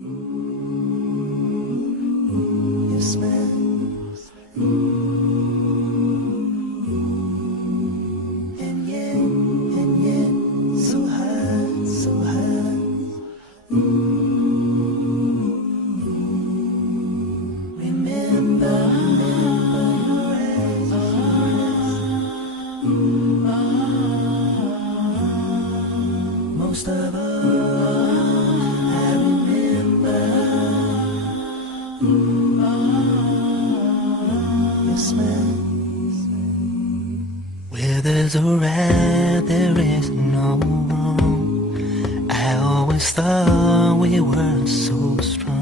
You smell, and yet, so high, so high. Remember your eyes, most of all, I remember your smell. Where there's a right, there is no wrong. I always thought we were so strong.